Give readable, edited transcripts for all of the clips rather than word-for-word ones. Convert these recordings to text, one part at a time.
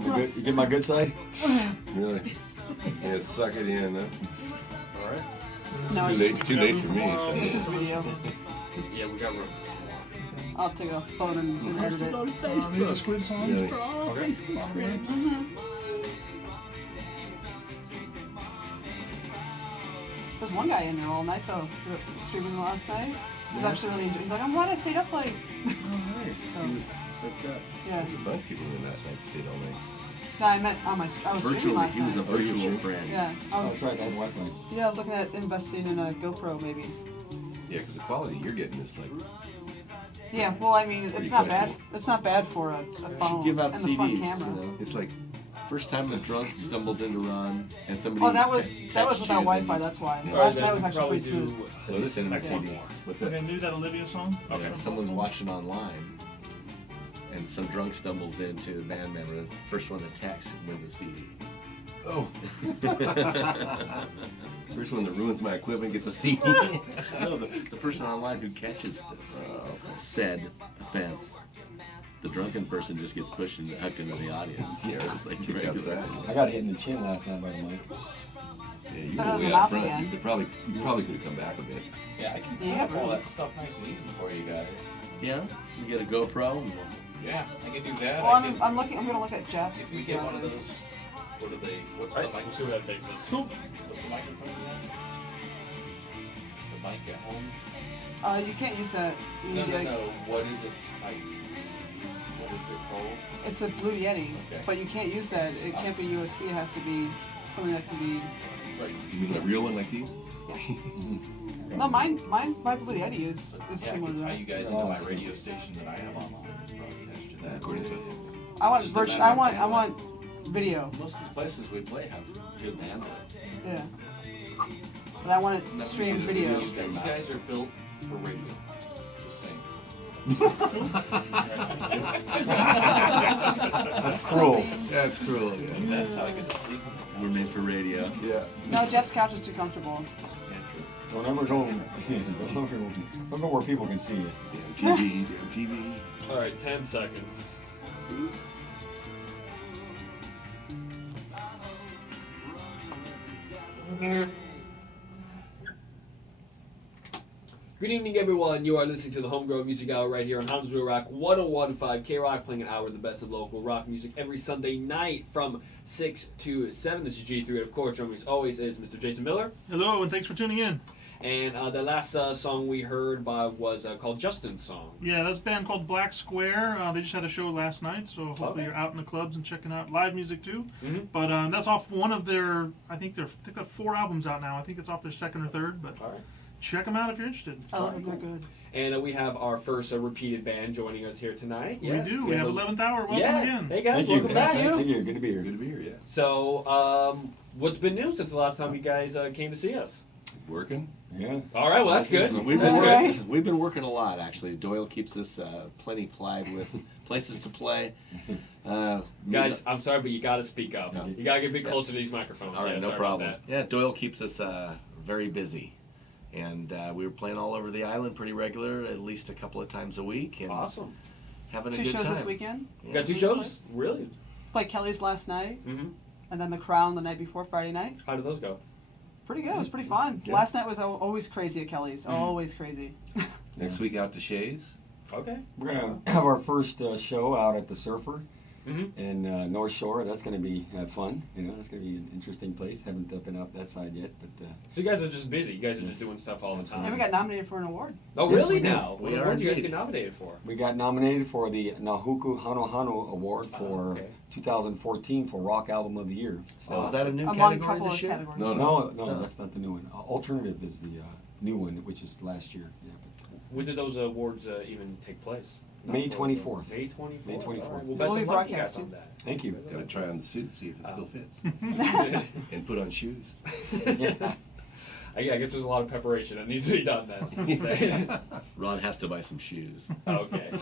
get my good side? Really? Yeah, suck it in, huh? All right. No, it's Too late for me. It's just video. Yeah, we got. I'll take a phone and edit it. on Facebook. Squid songs Really? for all Okay. Facebook friends. There's one guy in there all night though, streaming last night. He was actually really enjoying. He's like, I'm glad I stayed up late. Oh, nice. So, He was hooked up. yeah. A bunch of people in last night stayed all night. No, I meant on my. I was streaming Virtually, last he was a night. virtual friend. Yeah, I Oh, was. that's right, I had Wi-Fi. Yeah, I was looking at investing in a GoPro maybe. Yeah, because the quality you're getting is like. Yeah, well, I mean, it's Pretty not bad. questionable. It's not bad for a phone Give out and the front CDs, camera. you know. It's like first time the drunk stumbles into Ron and somebody. Oh, that was texts without you, Wi-Fi. then That's why. Yeah. Last night was actually Probably pretty smooth. Oh, this send him a Like one CD. more. What's We're that? gonna do that Olivia song. Yeah, someone's watching online, and some drunk stumbles into a band member. The first one to text wins a CD. Oh. First one that ruins my equipment gets a CD. No, the person online who catches this said offense. The drunken person just gets pushed and hooked into the audience. Yeah, it's like regular. I got hit in the chin last night by the mic. Yeah, you Better were than way mouth up front. again. You probably could have come back a bit. Yeah, I can Yeah, set up all really. that stuff nice and easy for you guys. Yeah, you get a GoPro. And Yeah, I can do that. Well, I can, I'm looking. I'm gonna look at Jeff's. if we and see get how one it of is. those, what are they? What's Right, the we'll see microphone? where that takes us. What's the microphone again? The mic at home? You can't use that. You No, need no, to- no. What is its type? What is it called? It's a Blue Yeti, Okay. but you can't use that. It can't be USB. It has to be something that can be. Right. You mean a real one like these? No, my Blue Yeti is Yeah, I similar can to tie that. you guys into my radio station that I have online. Probably attached to that. Recording stuff. I want Just a virtual. matter of I want video. most of these places we play have good bandwidth. Yeah. But I want it streamed video. You guys are built for radio. Just saying. That's cruel. That's cruel. Yeah. That's how I get to sleep. We're made for radio. Yeah. No, Jeff's couch is too comfortable. Don't ever go, don't go where people can see you. Damn TV, damn TV. All right, 10 seconds. Good evening, everyone. You are listening to the Homegrown Music Hour right here on Huntsville Rock 101.5 K-Rock, playing an hour of the best of local rock music every Sunday night from 6 to 7. This is G3, and of course, joining me as always is Mr. Jason Miller. Hello, and thanks for tuning in. And the last song we heard was called Justin's Song. Yeah, that's a band called Black Square. They just had a show last night, so hopefully Okay. you're out in the clubs and checking out live music too. Mhm. But that's off one of their, they've got 4 albums out now. I think it's off their second or third, but All right. check them out if you're interested. I love it. They're good. And we have our first repeated band joining us here tonight. Yes, We do. We have 11th Hour. Welcome again. Hey guys, Thank you. welcome back. Thank Thank you. Good to be here. Good to be here, yeah. So, what's been new since the last time you guys came to see us? Working? Yeah. All right, well that's good. We've been, That's Right. good. we've been working a lot, actually. Doyle keeps us plenty plied with places to play. Guys, I'm sorry, but you got to speak up. No. You got to get a bit closer to these microphones. All right, Yeah, no sorry about problem. Yeah, Doyle keeps us very busy. And we were playing all over the island pretty regular, at least a couple of times a week. that. And Awesome. having a 2 good shows time. this weekend. You got 2 Yeah. shows? Really? Played Kelly's last night, Mm-hmm. and then the Crown the night before, Friday night. How did those go? Pretty good. It was pretty fun. Yeah. Last night was always crazy at Kelly's. Mm-hmm. Always crazy. Next week out to Shays. Okay. We're going to have our first show out at the Surfer Mm-hmm. in North Shore. That's going to be fun. You know, that's going to be an interesting place. Haven't been out that side yet, but So you guys are just busy. You guys are just doing stuff all the time. And we got nominated for an award. Oh, Yes, really we did. now? We What are award did you guys indeed. get nominated for? we got nominated for the Nahuku Hano Hano Award for okay. 2014 for Rock Album of the Year. So is that a new Among a category couple this of year? categories. No, No, that's not the new one. Alternative is the new one, which is last year. Yeah. When did those awards even take place? May Not for- 24th. May 24th. May 24th. All right. Well, We'll best be of luck you guys broadcasting. on that. Thank you. Gotta try on the suit, see if it still Oh. fits. And put on shoes. Yeah. I guess there's a lot of preparation that needs to be done then. Ron has to buy some shoes. Okay.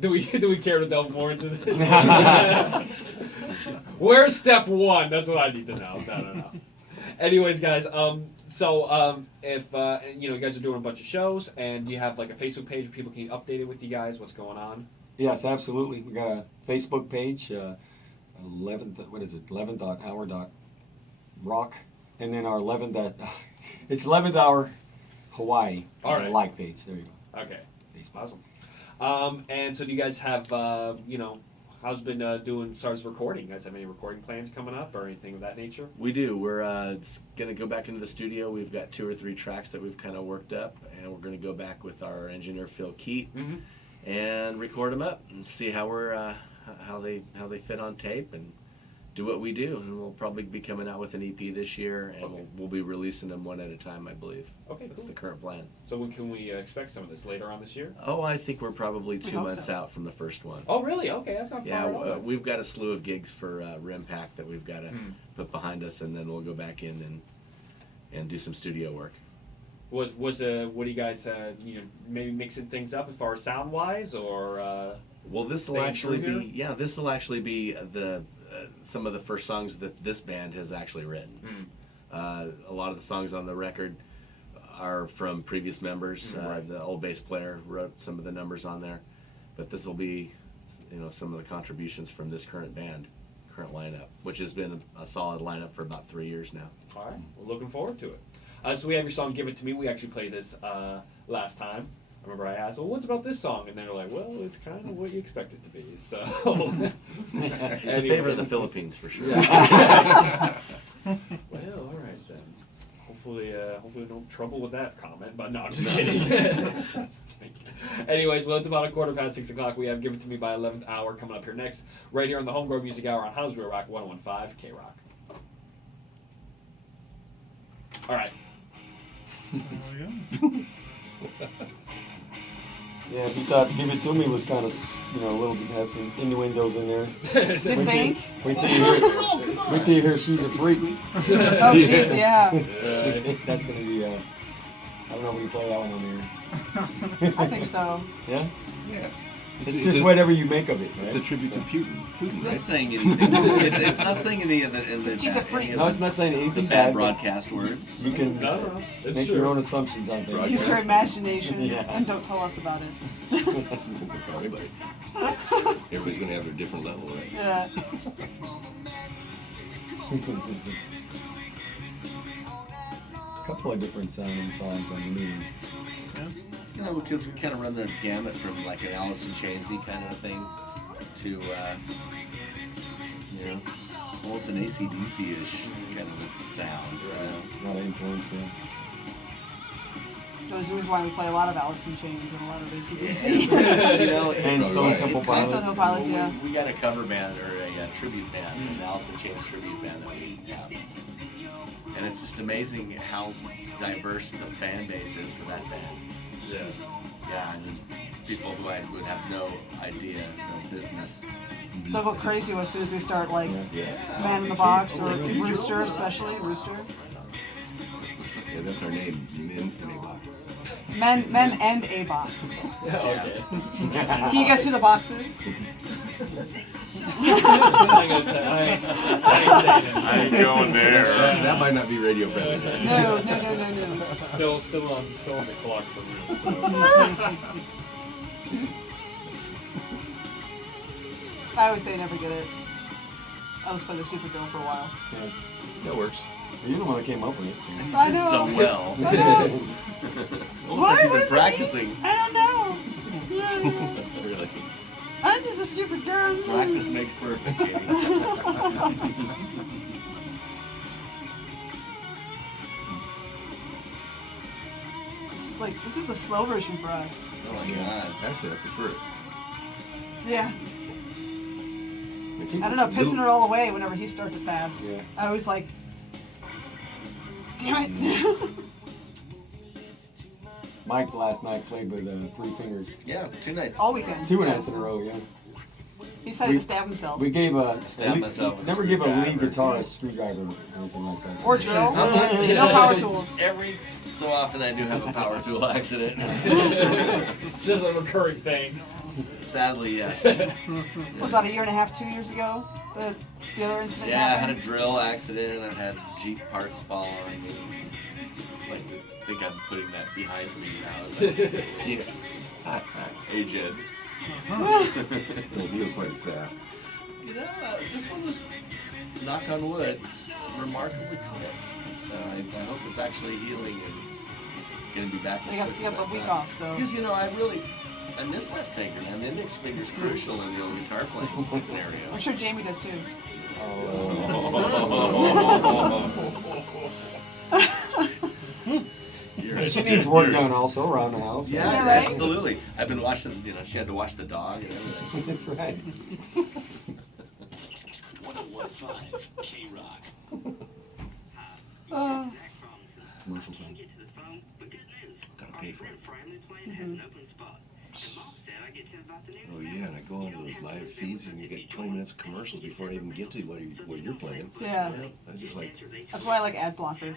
Do we care to delve more into this? Where's step 1? That's what I need to know. No. Anyways, guys, if you guys are doing a bunch of shows, and you have like a Facebook page where people can update it with you guys, what's going on? Yes, absolutely. We got a Facebook page. 11th, what is it, 11th hour rock, and then our 11th it's 11th hour Hawaii. All It's a right. like page. There you go. Okay, awesome. And so do you guys have, how's been doing as far as recording? You guys have any recording plans coming up or anything of that nature? We do. We're going to go back into the studio. We've got 2 or 3 tracks that we've kind of worked up, and we're going to go back with our engineer Phil Keat and record them up and see how we're how they fit on tape and do what we do. And we'll probably be coming out with an EP this year, and Okay. we'll be releasing them one at a time, I believe. Okay, That's cool. the current plan. So when can we expect some of this later on this year? Oh, I think we're probably 2 hope months so. out from the first one. Oh, really? Okay, that's not Yeah, far at all. we've got a slew of gigs for Rimpack that we've got to Hmm. put behind us, and then we'll go back in and do some studio work. Was what do you guys maybe mixing things up as far as sound wise or Well, this will Staying actually true be this will actually be the some of the first songs that this band has actually written. A lot of the songs on the record are from previous members. Right. The old bass player wrote some of the numbers on there, but this will be, some of the contributions from this current lineup, which has been a solid lineup for about 3 years now. All right, we're looking forward to it. So we have your song "Give It to Me." We actually played this last time. I remember I asked, "Well, what's about this song?" And they were like, "Well, it's kind of what you expect it to be." So It's a favorite of the Philippines for sure. Well, all right then. Hopefully no trouble with that comment. But no, I'm just kidding. Anyways, well, it's about 6:15 o'clock. We have "Give It to Me" by 11th hour coming up here next, right here on the Homegrown Music Hour on Houseware Rock 101.5 K Rock. All right. There we go. Yeah, if you thought "Give It to Me" was kind of, a little bit, has some innuendos in there. You think? Wait till you hear. Wait till you hear "She's a Freak." Oh, jeez, yeah. That's gonna be. I don't know if we can play that one on here. I think so. Yeah. Yeah. It's just whatever you make of it. Right? It's a tribute to Putin. It's Putin, not right? saying anything. It's not saying any of She's a freak. No, it's not saying the anything bad bad. but broadcast words. You can No, it's make true. your own assumptions on things. Use your imagination Yeah. and don't tell us about it. Everybody. Everybody's going to have their different level, right? Yeah. A couple of different sounding songs on the moon. Because we kind of run the gamut from like an Alice in Chainsy kind of a thing to, almost an AC/DC-ish kind of a sound. A lot of influence, yeah. Those are the reasons why we play a lot of Alice in Chains and a lot of AC/DC. And Stone Temple Pilots. Stone Temple Pilots, yeah. We got a cover band or a tribute band, an Alice in Chains tribute band that we have. And it's just amazing how diverse the fan base is for that band. Yeah. Yeah, I mean, people who I would have no idea, no business. They'll go crazy as soon as we start, like, Yeah. Man in the Box or Rooster, especially. Rooster. Yeah, that's our name. Men in a box. Men and a box. Okay. Can you guess who the box is? I ain't saying anything. I ain't going there. That might not be radio friendly. No. Still on the clock for me. So. I always say never get it. I'll just play the stupid bill for a while. Yeah. That works. You're the one that came up with it. So. I know. So well. I know. Almost What? like you've What been does it practicing. mean? I don't know. Really. I'm just a stupid girl. Practice makes perfect, Katie. This is the slow version for us. Oh my god. Actually, I prefer it. Yeah. Makes it I don't know, a pissing little- it all away whenever he starts it fast. Yeah. I always like, damn it. Mike last night played with 3 fingers. Yeah, 2 nights. all weekend. 2 nights in a row, yeah. He decided We- to stab himself. We gave Stab myself with a never give a lead screwdriver. guitarist screwdriver or anything like that. Or drill. Uh-huh. No power tools. Every so often I do have a power tool accident. It's just a recurring thing. Sadly, yes. Was that a year and a half, 2 years ago? The other incident Yeah, I had a happened? drill accident. I've had Jeep parts fall on me. I like to think I'm putting that behind me now. Yeah. Aged. Don't heal quite as fast. You know, this one was, knock on wood, remarkably quick. So I hope it's actually healing and going to be back as You got, quick you as got the I week thought. off, so. Because, you know, I miss that finger, man. The index finger's crucial in the old guitar playing scenario. I'm sure Jamie does too. She needs work done also around the house. Yeah, Yeah, right? absolutely. I've been watching, you know, she had to watch the dog and everything. That's right. 101.5 K-Rock. Uh, Commercial time. Gotta pay for it. Oh yeah, and I go onto those live feeds and you get 20 minutes of commercials before I even get to what you're playing. yeah. That's just like, That's why I like ad blocker.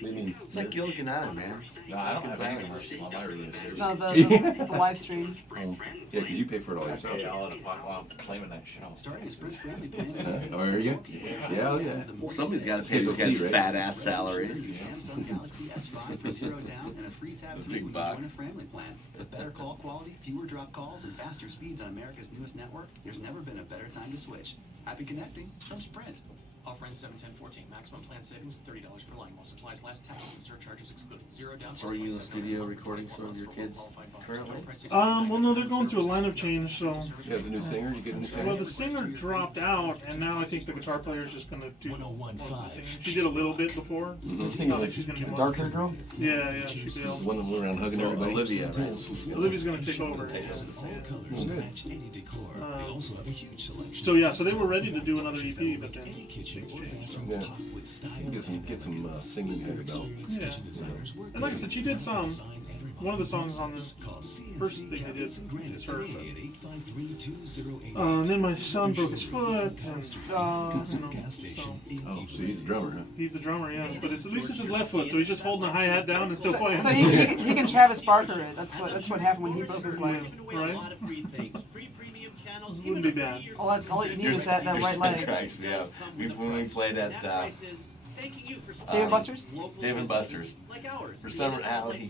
What do you mean? It's like Gilligan Island, man. No, I don't have any commercials on my radio station. No, the live stream. yeah, because you pay for it all I yourself. pay all out of pocket while I'm claiming that shit all. Starting a Sprint family plan. Oh, are you? Yeah, oh, yeah. Somebody's got to pay You'll those guys see, right? fat ass salary. Samsung Galaxy S5 for $0 down and a free tab The 3 big when you box. join a family plan. With better call quality, fewer drop calls, and faster speeds on America's newest network, there's never been a better time to switch. Happy connecting from Sprint. Offer ends 7/10/14. Maximum plan savings of $30 per line while supplies last. Taxes and surcharges excluded. $0 down. So are you in the studio recording some of your kids currently? Well, no, they're going through a lineup change, so. You got the new singer? You get a new singer? Well, the singer dropped out, and now I think the guitar player is just gonna do most of the singing. She did a little bit before. This Not thing like like she's gonna do the most dark of haired the girl? singing. Yeah, she did. The one that went around hugging So everybody. Olivia, right? Olivia's gonna take over. Take over the All colors match any decor. They also have a huge selection. So yeah, so they were ready to do another EP, but then Any kitchen things or changed. bathroom Yeah. pop with style. Get some singing under your belt. Yeah. And like I said, she did some. One of the songs on the first thing I did is her. And then my son broke his foot, and you know, so Oh, so he's the drummer, huh? he's the drummer, yeah. But at least it's his left foot, so he's just holding the hi hat down and still playing. So he can Travis Barker it. That's what happened when he broke his leg. Right? Wouldn't be bad. All you need Your is that your right son leg. cracks me up. When we played at David Buster's? David Buster's. For some reason,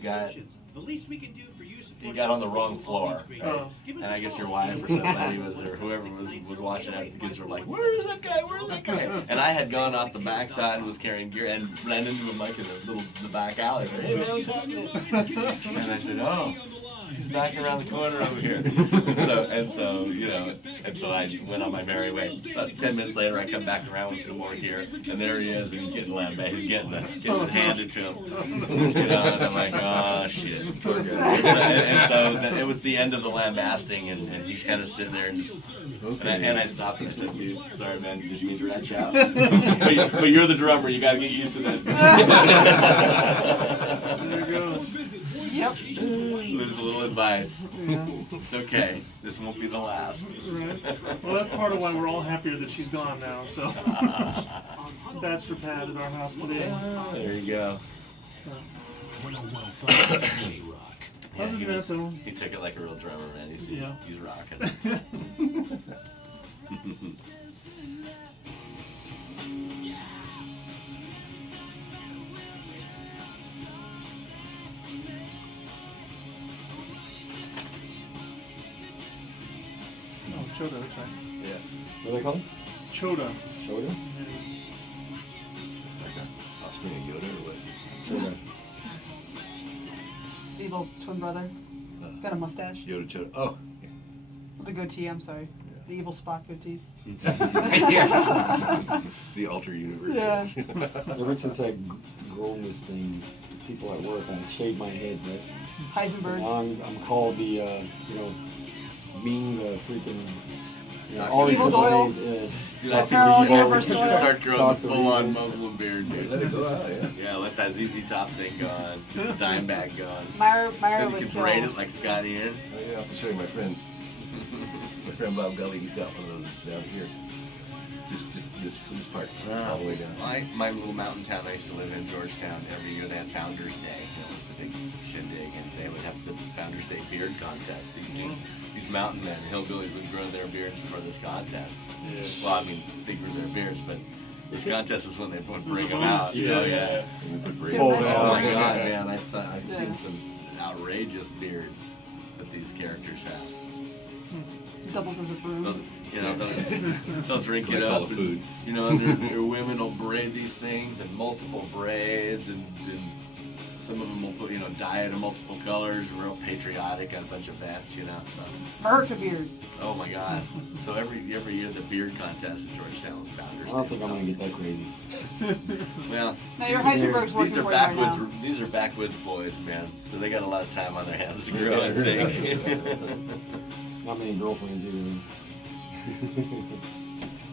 he got on the wrong floor. Right? Oh. And I guess your wife or somebody was, or whoever was watching after the kids were like, "Where's that guy? Where's that guy?" And I had gone out the backside and was carrying gear and ran into him like in the back alley. Hey man, what's happening? And I said, "Oh, he's back around the corner over here." So you know, and so I went on my merry way. About 10 minutes later, I come back around with some more gear, and there he is, and he's getting lambasted. He's getting it handed to him. You know, and I'm like, "Oh shit." And so it was the end of the lambasting, and he's kind of sitting there, and just, and I stopped and I said, "Dude, sorry man, did you mean to rat you out? but you're the drummer, you got to get used to that." There you go. Yep. There's a little advice. Yeah. It's okay. This won't be the last. Right. Well, that's part of why we're all happier that she's gone now. So it's bachelor pad at our house today. There you go. 101.5 K-Rock. Yeah, Other than that, though. he took it like a real drummer, man. Yeah. He's rocking. Oh, Choda, that's right. Yeah. What are they called? Choda. Soda? Like a Australian Yoda or what? Soda. His evil twin brother. Got a mustache. Yoda Choda. Oh. With a goatee, I'm sorry. The evil Spock goatee. The alter universe. Yeah. Ever since I grown this thing, people at work, I shaved my head, right? So Heisenberg. now I'm called the, Ming, the freaking, Dr. Evil Doyle. Dude, I think Parallel we universe should Doyle. start growing the Dr. full-on Evil. Muslim beard, dude. Let it go out, yeah. Yeah, let that ZZ Top thing go on. Get the dime bag going. Myra Then you would can kill. braid it like Scotty in. Oh, yeah, I'll have to show you my friend. My friend Bob Gully, he's got one of those down here. Just this part, all the way down. My little mountain town I used to live in, Georgetown, every year they had Founders Day. That was the big shindig, and they would have the Founders Day beard contest. These mountain men, hillbillies, would grow their beards for this contest. Yeah. Well, I mean, they grew their beards, but this contest is when they would bring them bonus. out. You know, yeah. And we put Yeah, braid Oh, nice Oh my one. god, man! I've Yeah. seen some outrageous beards that these characters have. Doubles as a broom. You know, they'll drink it Collects all up. the food. And, you know, and their women will braid these things in multiple braids, and some of them will put, you know, dye it in multiple colors, real patriotic at a bunch of events, you know. Hurricane beard. Oh my God! So every year the beard contest at Georgetown Founders. I don't think I'm gonna get that crazy. Well, Now your Heisenberg's working these are for you right backwoods. now. These are backwoods boys, man. So they got a lot of time on their hands to grow, I think. Not many girlfriends either.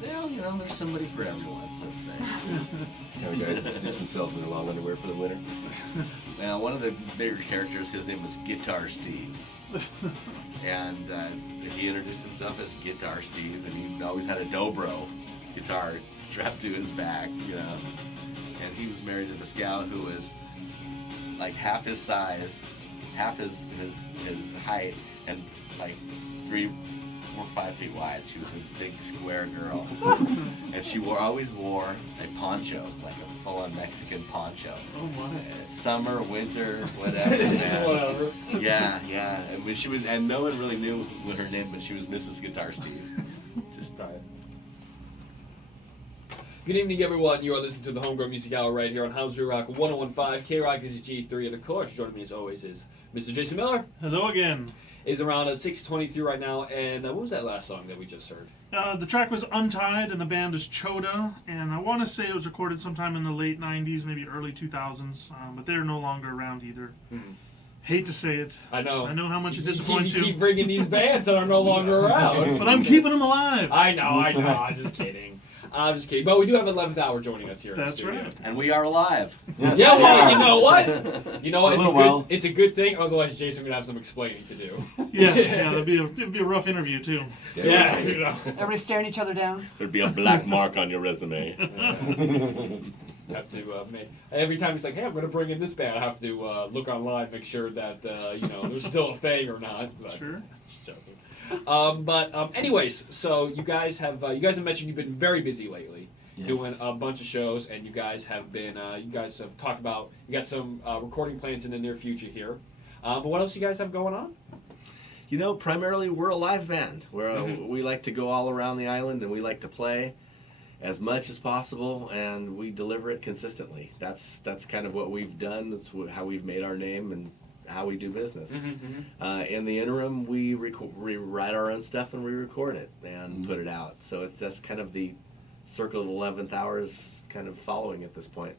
Well, you know, there's somebody for everyone. Let's say. You know, guys just ditch themselves in their long underwear for the winter. Now, one of the bigger characters, his name was Guitar Steve. And he introduced himself as Guitar Steve, and he always had a dobro guitar strapped to his back, you know. And he was married to the scout who was like half his size, half his height, and like 3, 4, 5 feet wide. She was a big square girl, and she always wore a poncho, like a full-on Mexican poncho. Oh my. Summer, winter, whatever. Man. Whatever. Yeah, yeah. And when she was, and no one really knew what her name, but she was Mrs. Guitar Steve. Just Good evening, everyone. You are listening to the Homegrown Music Hour right here on House Rock 101.5 K-Rock. This is G3, and of course, joining me as always is Mr. Jason Miller. Hello again. Is around 6:23 right now, and what was that last song that we just heard? The track was Untied, and the band is Choda, and I want to say it was recorded sometime in the late 90s, maybe early 2000s, but they're no longer around either. Hate to say it. I know. I know how much it disappoints You you. keep bringing these bands that are no longer around. But I'm keeping them alive. I know. I'm just kidding. I'm just kidding. But we do have 11th Hour joining us here. That's in the studio. right. And we are alive. Yes. Yeah, well, you know what? You know what? For a little while. It's a good thing. Otherwise, Jason would have some explaining to do. Yeah, it'd be a rough interview too. Yeah, you know. Everybody staring each other down. There'd be a black mark on your resume. Have to every time he's like, hey, I'm going to bring in this band, I have to look online, make sure that you know there's still a thing or not. But, Sure. just joking. Anyways, so you guys have mentioned you've been very busy lately. Yes. Doing a bunch of shows, and you guys have talked about, you got some recording plans in the near future here. But what else you guys have going on? You know, primarily we're a live band. We like to go all around the island, and we like to play as much as possible, and we deliver it consistently. That's kind of what we've done. That's how we've made our name and how we do business. In the interim, we write our own stuff and we record it and put it out. So that's kind of the circle of 11th hours kind of following at this point.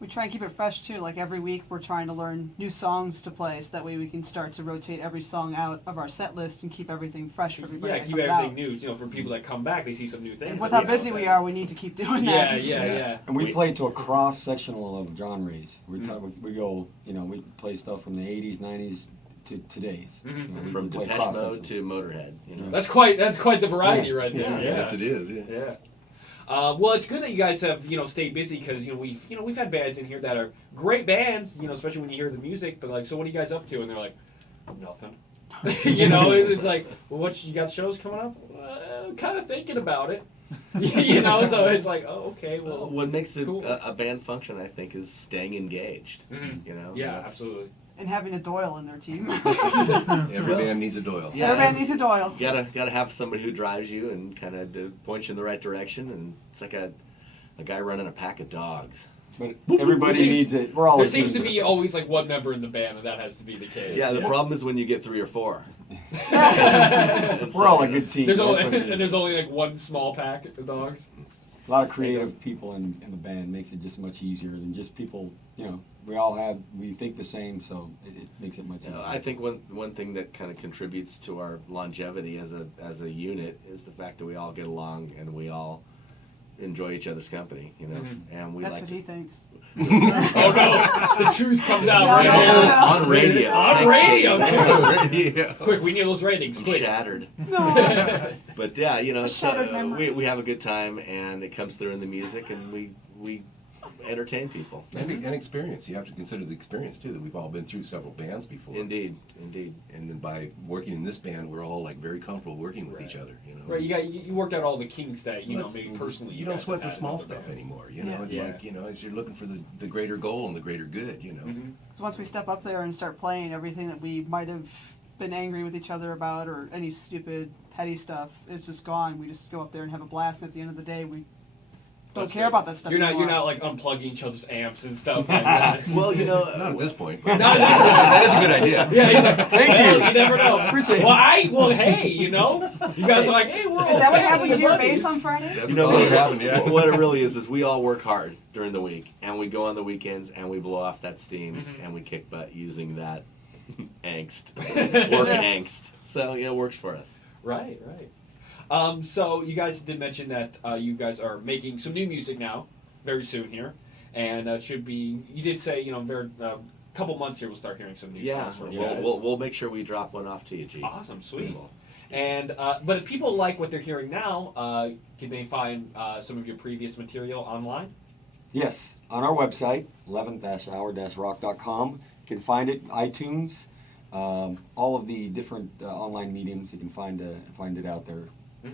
We try and keep it fresh too. Like every week, we're trying to learn new songs to play, so that way we can start to rotate every song out of our set list and keep everything fresh for everybody. Yeah, that keep comes everything out. new. You know, for people that come back, they see some new things. And with how busy we are, we need to keep doing that. Yeah. And we play to a cross sectional of genres. We go, you know, we play stuff from the 80s, 90s to today's. You know, we From play Depeche cross Mode section. to Motorhead. You know. That's quite the variety right there. Yeah. Yes, it is. Yeah. Yeah. Well, it's good that you guys have stayed busy, because we've had bands in here that are great bands, especially when you hear the music. But like, so what are you guys up to? And they're like, nothing. It's like, well, you got shows coming up? Kind of thinking about it. So it's like, oh, okay, well. What makes cool. a band function, I think, is staying engaged. You know. Yeah, That's- absolutely. And having a Doyle in their team. Every band needs a Doyle. Yeah. Everybody needs a Doyle. Gotta have somebody who drives you and kind of points you in the right direction, and it's like a guy running a pack of dogs. But everybody needs it. We're all There a seems to team. be always like one member in the band, and that has to be the case. Yeah, the problem is when you get 3 or 4. We're all a good team. There's That's only what it is. there's only like one small pack of dogs. A lot of creative people in the band makes it just much easier than just people, we think the same, so it makes it much easier. I think one thing that kind of contributes to our longevity as a unit is the fact that we all get along and we all enjoy each other's company, and we That's like what he thinks. Oh no, the truth comes out No, right no, here. no, no. on radio. On Thanks, radio, Katie. too. Quick, we need those ratings. I'm Quick. shattered. No. But yeah, it's, shattered memory. we have a good time, and it comes through in the music, and we entertain people. And experience. You have to consider the experience too. That we've all been through several bands before. Indeed. And then by working in this band, we're all like very comfortable working with each other. Right, you worked out all the kinks that Well, maybe personally you guys don't sweat have the had small in other stuff bands. anymore. Yeah. It's Yeah. like as you're looking for the greater goal and the greater good. So once we step up there and start playing, everything that we might have been angry with each other about or any stupid petty stuff is just gone. We just go up there and have a blast, and at the end of the day, we don't That's care great. about that stuff You're anymore. not like unplugging each other's amps and stuff like that. Well, Not at this point. But Not- that is a good idea. Yeah, Thank well, you. you never know. Appreciate it. Well, hey, you know, you guys are like, hey, we're all Is that what family happened to and your buddies. bass on Friday? That's You know what what happened, yeah. What it really is we all work hard during the week, and we go on the weekends and we blow off that steam and we kick butt using that angst, work angst. So it works for us. Right. So you guys did mention that you guys are making some new music now, very soon here, and should be. You did say very couple months here we'll start hearing some new Yeah, songs from you guys. we'll make sure we drop one off to you, G. Awesome, sweet. And but if people like what they're hearing now, can they find some of your previous material online? Yes, on our website, 11th-hour-rock.com. You can find it, iTunes, all of the different online mediums. You can find it out there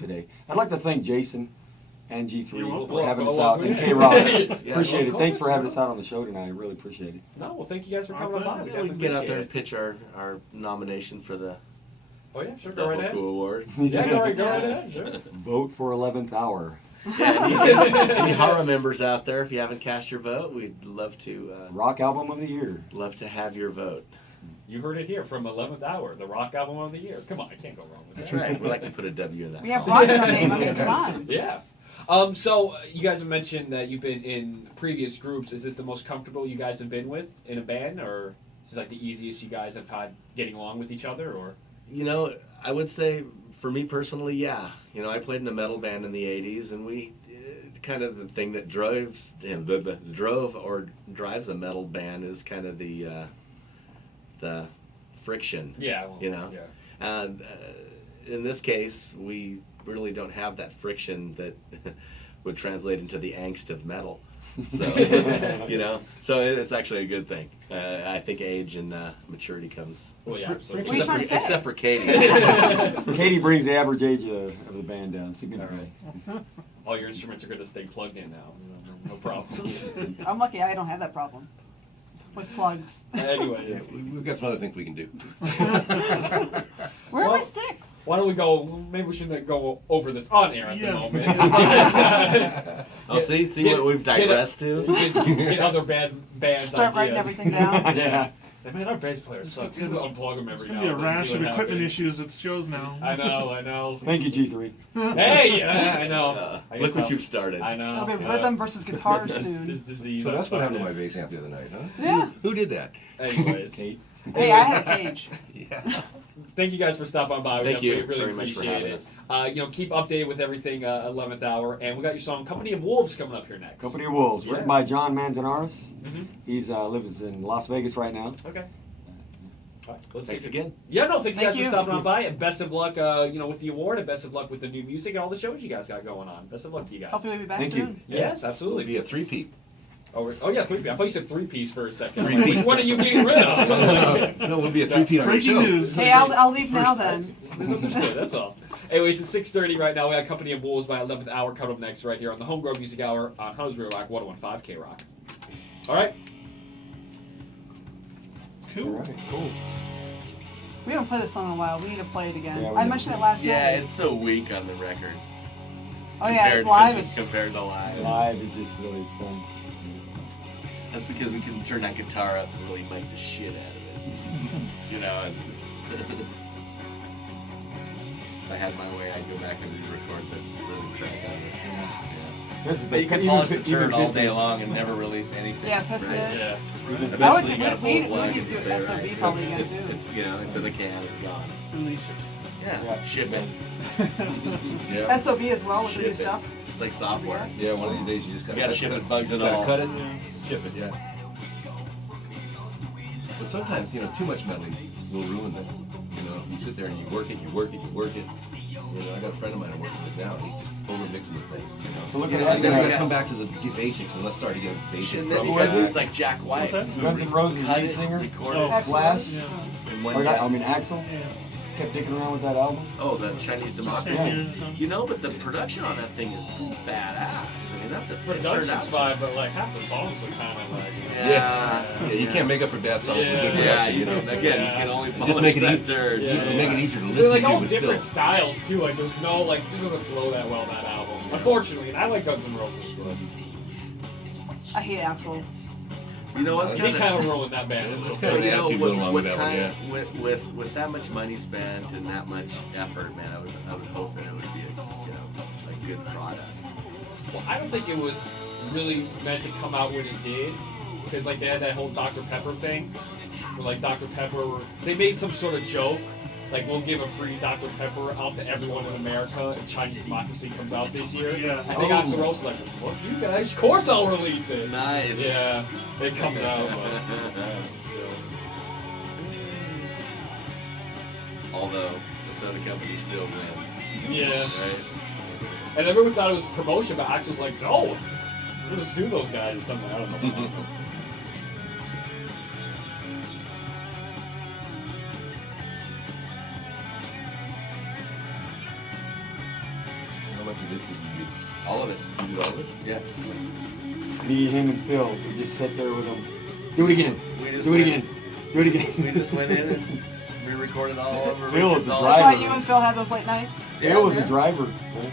today. I'd like to thank Jason and You're G3 welcome. for having us Well, out, and yeah. K-Rock. Yeah, Appreciate of it. Thanks course, for having yeah. us out on the show tonight. I really appreciate it. No, well, thank you guys for Our coming pleasure. by. We Yeah, we definitely can get out there appreciate and pitch our nomination for the Oh yeah, sure, go right ahead. Hoku Award. Yeah, go right ahead, sure. Vote for 11th Hour. Yeah, any Hara members out there, if you haven't cast your vote, we'd love to Rock Album of the Year. have your vote. You heard it here from 11th Hour, the rock album of the year. Come on, I can't go wrong with that. That's right. We like to put a W in that. We have column. rock in our name. I mean, come on. Yeah. So you guys have mentioned that you've been in previous groups. Is this the most comfortable you guys have been with in a band, or is this like the easiest you guys have had getting along with each other, or? I would say for me personally, yeah. I played in a metal band in the '80s, and we kind of the thing that drove or drives a metal band is kind of the friction. Yeah. Well, Yeah. And in this case, we really don't have that friction that would translate into the angst of metal. So, so it's actually a good thing. I think age and maturity comes. Well, yeah, absolutely. What are you trying to say? Except for Katie. Katie brings the average age of the band down significantly. All your instruments are going to stay plugged in now. No problems. I'm lucky I don't have that problem with plugs. Anyways, Yeah, we've got some other things we can do. Where are my Well- sticks? why don't we go? Maybe we shouldn't go over this on air at the Yeah. moment. Oh, see what we've digressed to? Get other bands Start writing ideas. everything down. Yeah. Man, our bass players suck. Just unplug them every It's now gonna be a and then, rash see of what equipment happens. issues at shows now. I know. Thank you, G3. Hey, I know. I Look guess what I'll- you've started. I know. It'll be yeah. rhythm versus guitar This soon. disease. So that's what happened to fucking my bass amp the other night, huh? Yeah. Who did that? Anyways, Kate. Hey, I had a cage. Yeah. thank you guys for stopping by. We Thank you definitely really very much for appreciate having it. us. Keep updated with everything 11th Hour, and we got your song "Company of Wolves" coming up here next. Company of Wolves, Yeah. written by John Manzanares. Mhm. He's lives in Las Vegas right now. Okay. All right, let's Thanks see. again. Yeah, no, thank you Thank guys you. for stopping on by, and best of luck, with the award, and best of luck with the new music and all the shows you guys got going on. Best of luck to you guys. Hopefully we'll be back Thank you. soon. Yes, It'll absolutely. be a three-peat. Oh yeah, 3-piece. I thought you said 3-piece for a second. Three-piece. Which one are you getting rid of? No, we'll be a three-peat on your Breaking show. news. Hey, I'll leave now then. Misunderstood, that's all. Anyways, it's 6:30 right now. We got Company of Wolves by 11th Hour coming up next right here on the Homegrown Music Hour on Homegrown Rock 101.5 K-Rock. All right. Cool. All right, cool. We haven't played this song in a while. We need to play it again. Yeah, we I need mentioned to- it last Yeah, night. it's so weak on the record. Oh yeah, live is. compared to live. Live, it just really, it's fun. That's because we can turn that guitar up and really mic the shit out of it. And if I had my way, I'd go back and re-record the track on this. This is But you can even polish the even turn all this- day long and never release anything. Yeah, piss right? it. Yeah. Eventually, I would you do- gotta pull we a plug need and to just do say, SOB right, probably again, it's, too. it's in the can, it's gone. Release it. Yeah, Yeah. ship it. Yeah. SOB as well with the Ship new it. stuff. It's like software. Yeah, one of these days you just gotta, You gotta ship it, bugs and gotta all. cut it, ship it, yeah. But sometimes, too much meddling will ruin it. If you sit there and you work it. I got a friend of mine I'm working with now, and he's just over mixing the thing. So look And at then we that. gotta come back to the basics and let's start again. Basic And then drum you track. guys, it's like Jack White. What's that? Guns N' Roses Cut lead it, singer. record Oh. it Axl Slash. Yeah. in one Or not, day. I mean Axel. Yeah. kept dicking around with that album. Oh, the Chinese Democracy. Yeah. You know, but the production on that thing is badass. I mean, that's a it turned Production's out fine, but like half the songs are kind of like. Yeah. You can't make up for bad songs with good Yeah, production, you know. Again, you can only Just make it polish easy. that turd. You can make it easier to They're listen like to, all but still. different styles too. Like there's no like this doesn't flow that well that album. Unfortunately, and I like Guns N' Roses, but I hate Axl. You know, it's he kind kind of ruined that band. It's kind of an attitude going along with that one, yeah. With that much money spent and that much effort, man, I would hope that it would be a good product. Well, I don't think it was really meant to come out when it did, because like they had that whole Dr. Pepper thing, where like Dr. Pepper, they made some sort of joke, like we'll give a free Dr. Pepper out to everyone in America, and Chinese Democracy comes out this year. Yeah. I think Axl Rose was like, well, fuck you guys, of course I'll release it. Nice. Yeah, it comes out. Although the soda company still wins. Yeah. Right? And everyone thought it was promotion, but Axl's like, no, we're gonna sue those guys or something. I don't know. So how much of this did you do? All of it. You did all of it? Yeah. Me, him, and Phil would just sit there with him. Do it again. We just Do it went- again. Do it again. We just went in and we recorded all over. Phil Richard's was the all- That's driver. why you and Phil had those late nights. Phil was the man. driver. Right?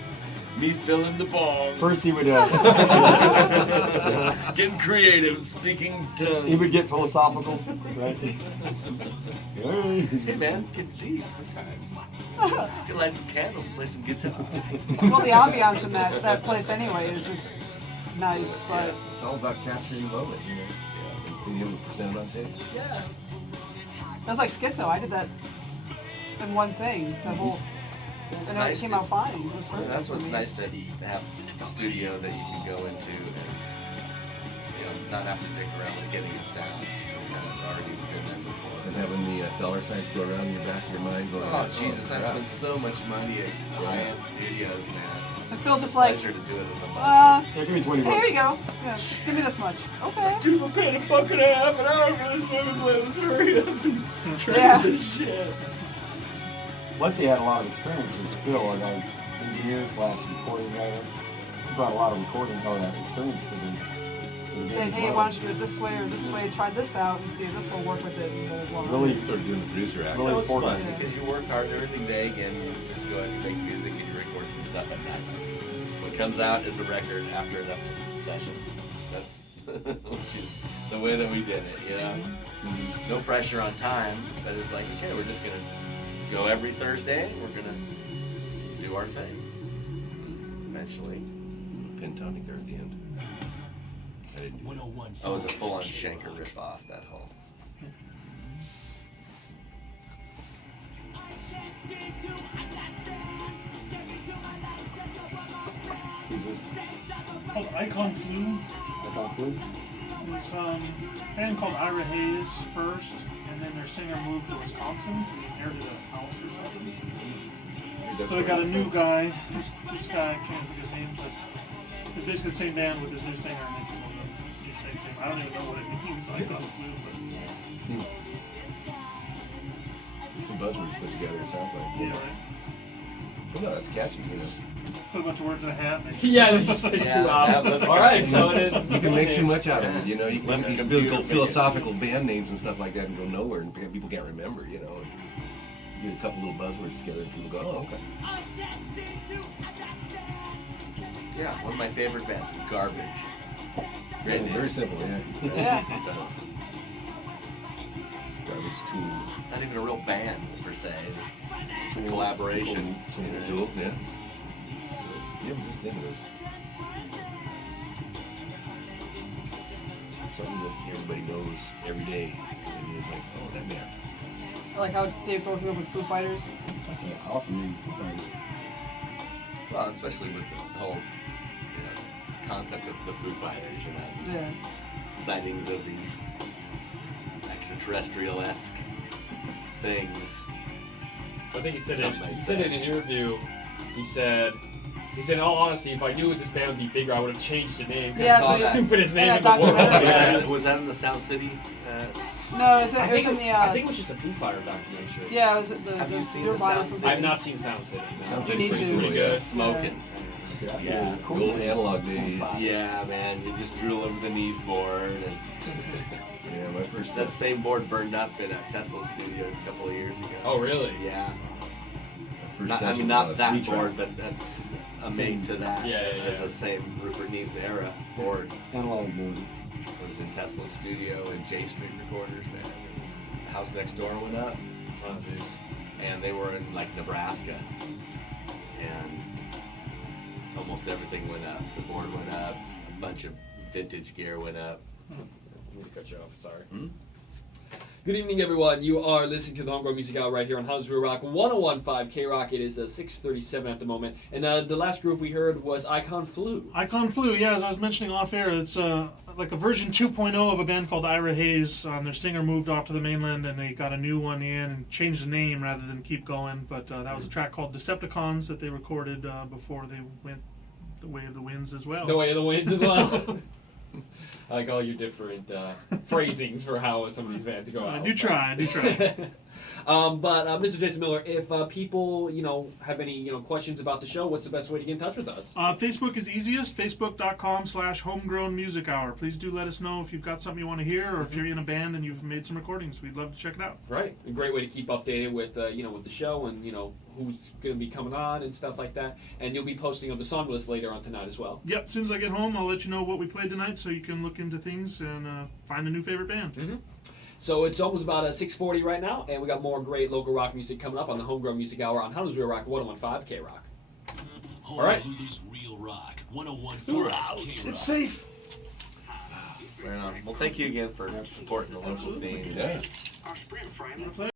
Me filling the ball. First he would Getting creative, speaking to. he would get philosophical, right? Hey man, gets deep sometimes. You can light some candles and play some guitar. Well, the ambiance in that place anyway is just nice, but It's all about capturing the moment, you know. And being able to present it on tape. Yeah. it was like Schizo. I did that in one thing. That whole, It's and nice it came to- out fine. It was Yeah, perfect that's for what's me. nice to have a studio that you can go into and not have to dick around with getting a sound. You've kind of already been there before. And having the dollar signs go around in your back of your mind going, Oh Jesus, I've crap. spent so much money at high-end studios, man. It feels just like, pleasure to do it in the budget. Yeah, give me 20 hey, here bucks. you go. Yeah, give me this much. Okay. Dude, we're paying $1.50 an hour for this movie. Let's hurry up and Yeah. this shit. Plus he had a lot of experience as Phil, like our engineer slash recording guy. He brought a lot of recording or experience to the game Saying, as hey, well. why don't you do it this way or this way? Try this out and see if this will work with it. And blah, blah, blah. Really He's sort of doing the producer act. Really No, it's fun forward. because you work hard and everything big, and you just go ahead and make music and you record some stuff at night. What comes out is a record after enough sessions. That's which is the way that we did it, you know. No pressure on time, but it's like, okay, we're just gonna go every Thursday. We're gonna do our thing. Eventually, Pentonic there at the end. I didn't do that. 101. I was a full-on Shanker ripoff. That whole. Who's this? Called Icon Flu. Icon Flu? It's a band called Ira Hayes first, and then their singer moved to Wisconsin. He inherited a house or something. That's So they what got it a is. new guy. This guy, I can't think of his name, but it's basically the same band with this new singer and they came up with a new shake name. I don't even know what it means. Icon Flu, but Some buzzwords put together, it sounds like. yeah, right. But no, that's catchy, you know. Put a bunch of words in a hat. And Yeah, they just picked Yeah, two out. yeah, All right, so it is. You can make too much out of it, you know. You can Let make the these computer big make it. philosophical band names and stuff like that and go nowhere, and people can't remember, you know. And you get a couple little buzzwords together, and people go, "Oh, okay." Yeah, one of my favorite bands, Garbage. Great name. Very simple, yeah. Yeah. Garbage Tool. Not even a real band per se, just a collaboration. Tool, yeah. Yeah, I'm just thinking of this. Something that everybody knows every day, and it's like, oh, that man. I like how Dave Grohl came up with Foo Fighters. That's an awesome name. Well, especially with the whole concept of the Foo Fighters, Yeah. sightings of these extraterrestrial-esque things. I think he said Something like in an interview, he said He said, in all honesty, if I knew this band would be bigger, I would have changed the name. 'Cause Yeah, it's so the that- stupidest name in in that the world. documentary. Was that in the Sound City? No, it was, I it was think, in the. I think it was just a Foo Fighter documentary. Yeah, it was the. Have the you seen the the reminder Sound from- City? I've not seen Sound City. No. Sounds You like need pretty to. cool, Good. yeah. Smoking. Yeah. The old analog days. Yeah, man, you just drool over the Neve board. And Yeah, my first that same board burned up in a Tesla studio a couple of years ago. Oh, really? Yeah. first Not, I session mean, was not on a that 3-track. board, but a mate to that. Yeah, yeah, As yeah. the same Rupert Neves era board. Analog board. Was in Tesla studio and J Street recorders, man. The house next door went up, Oh, jeez. and they were in like Nebraska, and almost everything went up. The board went up, a bunch of vintage gear went up. I need to cut you off. Sorry. Hmm? Good evening, everyone. You are listening to the Homegrown Music Hour right here on Huntsville Rock 101.5 K-Rock. It is 6:37 at the moment. And the last group we heard was Icon Flu. Icon Flu, yeah, as I was mentioning off air, it's like a version 2.0 of a band called Ira Hayes. Their singer moved off to the mainland and they got a new one in and changed the name rather than keep going. But that was a track called Decepticons that they recorded before they went the way of the winds as well. The Way of the Winds as well. I like all your different phrasings for how some of these bands go out. I do try. But Mr. Jason Miller, if people, have any, questions about the show, what's the best way to get in touch with us? Facebook is easiest, facebook.com/homegrown music hour. Please do let us know if you've got something you want to hear or if you're in a band and you've made some recordings. We'd love to check it out. Right, a great way to keep updated with, with the show and, who's going to be coming on and stuff like that. And you'll be posting of the song list later on tonight as well. Yep, as soon as I get home, I'll let you know what we played tonight so you can look into things and find a new favorite band. Mm-hmm. So it's almost about 6:40 right now, and we got more great local rock music coming up on the Homegrown Music Hour on Huntsville Rock 101.5 K-Rock. All right. Honolulu's Real Rock 101.5 We're out. K-Rock. It's safe. Right on. Well, thank you again for supporting the local scene. Yeah.